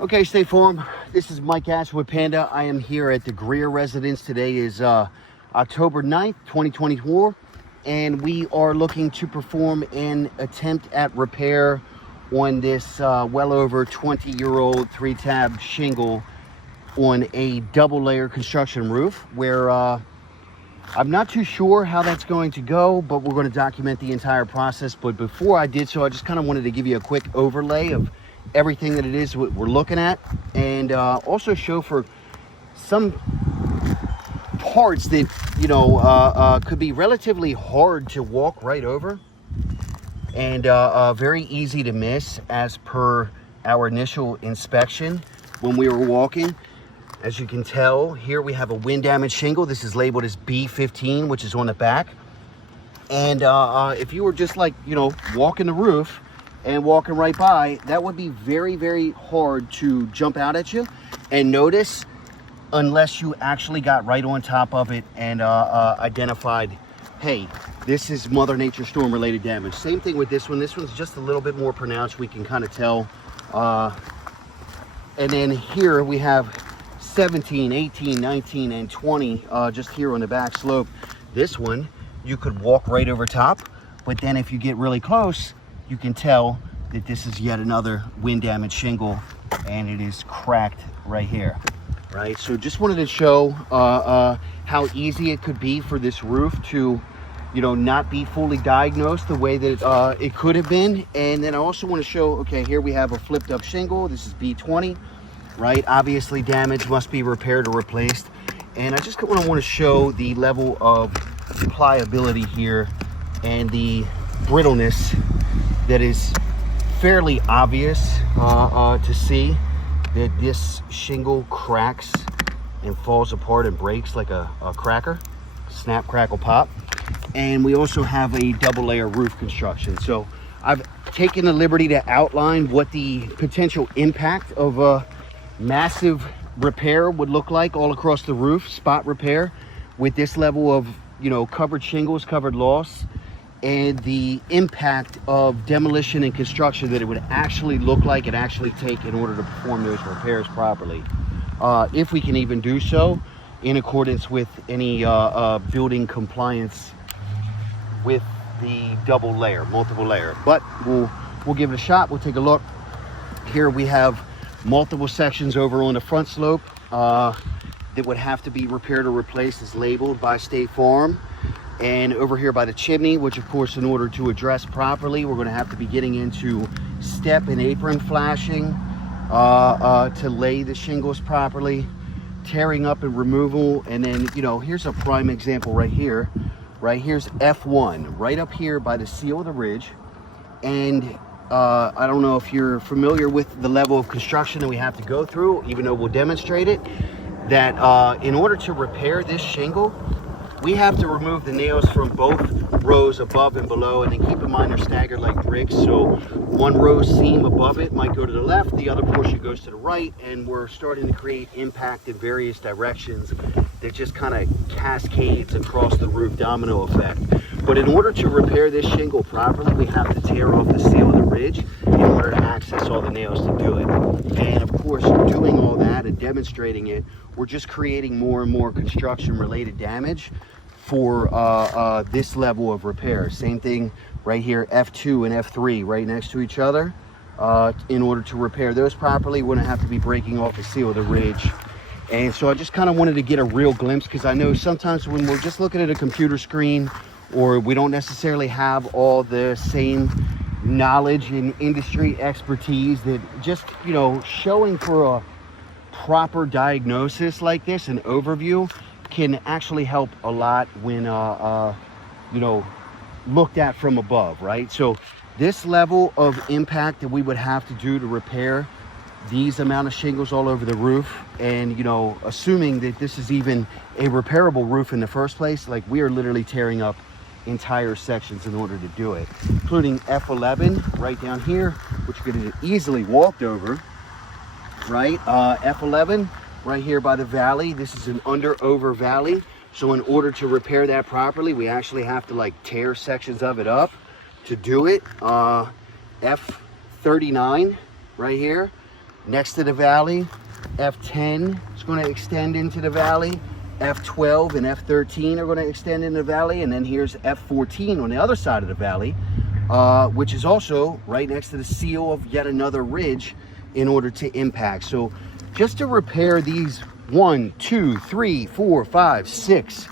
Okay, State Farm. This is Mike Ashwood Panda. I am here at the Greer residence. Today is October 9th, 2024, and we are looking to perform an attempt at repair on this well over 20-year-old 3-tab shingle on a double layer construction roof where I'm not too sure how that's going to go, but we're going to document the entire process. But before I did so, I just kind of wanted to give you a quick overlay of everything that it is what we're looking at, and also show for some parts that, you know, could be relatively hard to walk right over and very easy to miss as per our initial inspection when we were walking. As you can tell, here we have a wind damage shingle. This is labeled as B15, which is on the back. And if you were just like, you know, walking the roof and walking right by, that would be very, very hard to jump out at you and notice unless you actually got right on top of it and identified, hey, this is Mother Nature storm related damage. Same thing with this one. This one's just a little bit more pronounced. We can kind of tell. And then here we have 17, 18, 19, and 20 just here on the back slope. This one, you could walk right over top, but then if you get really close, you can tell that this is yet another wind damage shingle, and it is cracked right here, right? So just wanted to show how easy it could be for this roof to, you know, not be fully diagnosed the way that it could have been. And then I also want to show, okay, here we have a flipped up shingle. This is B20, right? Obviously damage must be repaired or replaced. And I just want to show the level of pliability here and the brittleness that is fairly obvious to see that this shingle cracks and falls apart and breaks like a cracker. Snap, crackle, pop. And we also have a double layer roof construction. So I've taken the liberty to outline what the potential impact of a massive repair would look like all across the roof, spot repair with this level of, you know, covered shingles, covered loss, and the impact of demolition and construction that it would actually look like and actually take in order to perform those repairs properly. If we can even do so in accordance with any building compliance with the double layer, multiple layer. But we'll give it a shot. We'll take a look. Here we have multiple sections over on the front slope that would have to be repaired or replaced as labeled by State Farm. And over here by the chimney, which of course, in order to address properly, we're going to have to be getting into step and apron flashing to lay the shingles properly, tearing up and removal. And then, you know, here's a prime example right here. Right here's F1, right up here by the seal of the ridge. And I don't know if you're familiar with the level of construction that we have to go through, even though we'll demonstrate it, that in order to repair this shingle, we have to remove the nails from both rows above and below, and then keep in mind they're staggered like bricks. So one row seam above it might go to the left, the other portion goes to the right, and we're starting to create impact in various directions that just kind of cascades across the roof, domino effect. But in order to repair this shingle properly, we have to tear off the seal of the ridge in order to access all the nails to do it. And of course, doing all that and demonstrating it, we're just creating more and more construction related damage for this level of repair. Same thing right here, F2 and F3 right next to each other. In order to repair those properly, we're gonna have to be breaking off the seal of the ridge. And so I just kind of wanted to get a real glimpse, because I know sometimes when we're just looking at a computer screen, or we don't necessarily have all the same knowledge and industry expertise, that just, you know, showing for a proper diagnosis like this, an overview, can actually help a lot when you know, looked at from above, right? So this level of impact that we would have to do to repair these amount of shingles all over the roof, and, you know, assuming that this is even a repairable roof in the first place, like, we are literally tearing up entire sections in order to do it, including F11 right down here, which could have easily walked over, right? F11 right here by the valley. This is an under-over valley, so in order to repair that properly, we actually have to like tear sections of it up to do it. F39 right here, Next to the valley, F10 is going to extend into the valley. F12 and F13 are going to extend into the valley. And then here's F14 on the other side of the valley, which is also right next to the seal of yet another ridge in order to impact. So just to repair these 1, 2, 3, 4, 5, 6,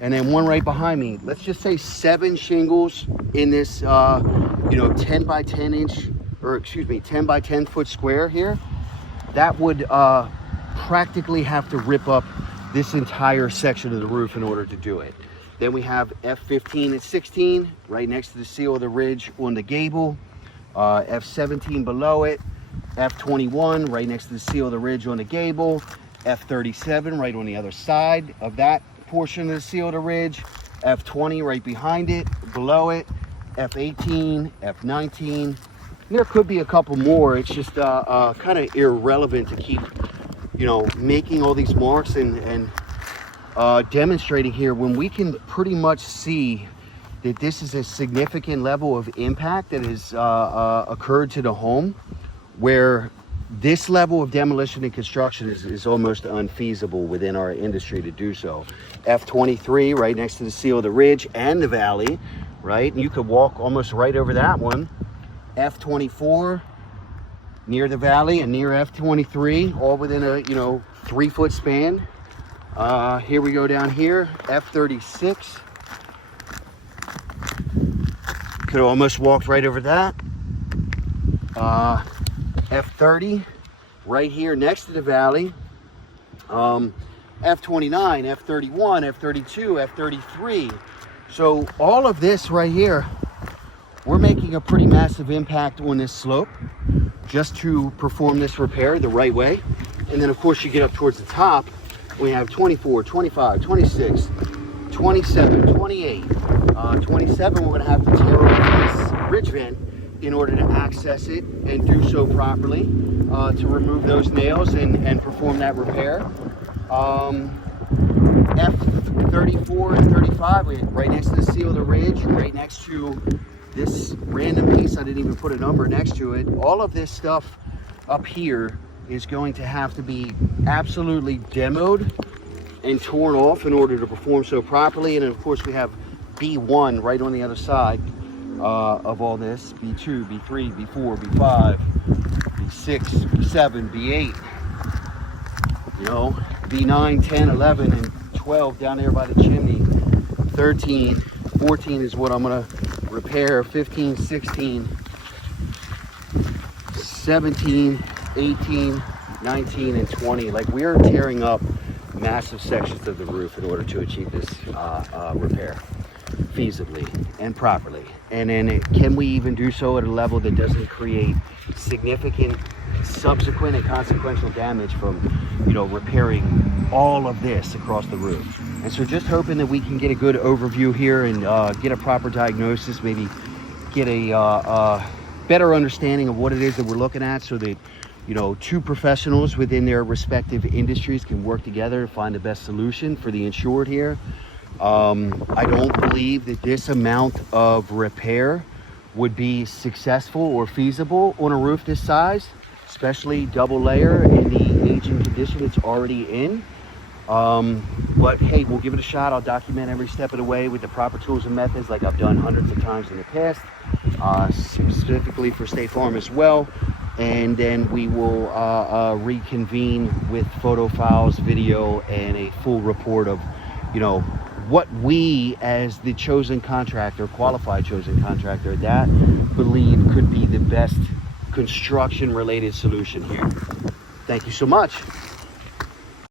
and then one right behind me, let's just say 7 shingles in this, 10 by 10 inch, or excuse me, 10 by 10 foot square here, that would practically have to rip up this entire section of the roof in order to do it. Then we have F15 and 16 right next to the seal of the ridge on the gable, F17 below it, F21 right next to the seal of the ridge on the gable, F37 right on the other side of that portion of the seal of the ridge, F20 right behind it, below it, F18, F19. There could be a couple more. It's just kind of irrelevant to keep, making all these marks and demonstrating here when we can pretty much see that this is a significant level of impact that has occurred to the home, where this level of demolition and construction is almost unfeasible within our industry to do so. F23 right next to the seal of the ridge and the valley, right? And you could walk almost right over that one. F24 near the valley and near F23, all within a 3-foot span. Here we go down here, F36. Could have almost walked right over that. F30 right here next to the valley. F29, F31, F32, F33. So all of this right here, we're making a pretty massive impact on this slope just to perform this repair the right way. And then of course you get up towards the top, we have 24, 25, 26, 27, 28, 27, we're gonna have to tear over this ridge vent in order to access it and do so properly, to remove those nails and perform that repair. F34 and 35, right next to the seal of the ridge, right next to this random piece, I didn't even put a number next to it. All of this stuff up here is going to have to be absolutely demoed and torn off in order to perform so properly. And then of course we have B1 right on the other side of all this, B2, B3, B4, B5, B6, B7, B8, B9, 10, 11, and 12 down there by the chimney. 13, 14 is what I'm gonna repair. 15, 16, 17, 18, 19, and 20. Like, we are tearing up massive sections of the roof in order to achieve this repair feasibly and properly. And then can we even do so at a level that doesn't create significant subsequent and consequential damage from repairing all of this across the roof? And so just hoping that we can get a good overview here and get a proper diagnosis, maybe get a better understanding of what it is that we're looking at, so that two professionals within their respective industries can work together to find the best solution for the insured here. I don't believe that this amount of repair would be successful or feasible on a roof this size, especially double layer in the aging condition it's already in. But hey, we'll give it a shot. I'll document every step of the way with the proper tools and methods, like I've done hundreds of times in the past, specifically for State Farm as well. And then we will reconvene with photo files, video, and a full report of what we, as the chosen contractor, qualified chosen contractor, that believe could be the best construction related solution here. Thank you so much.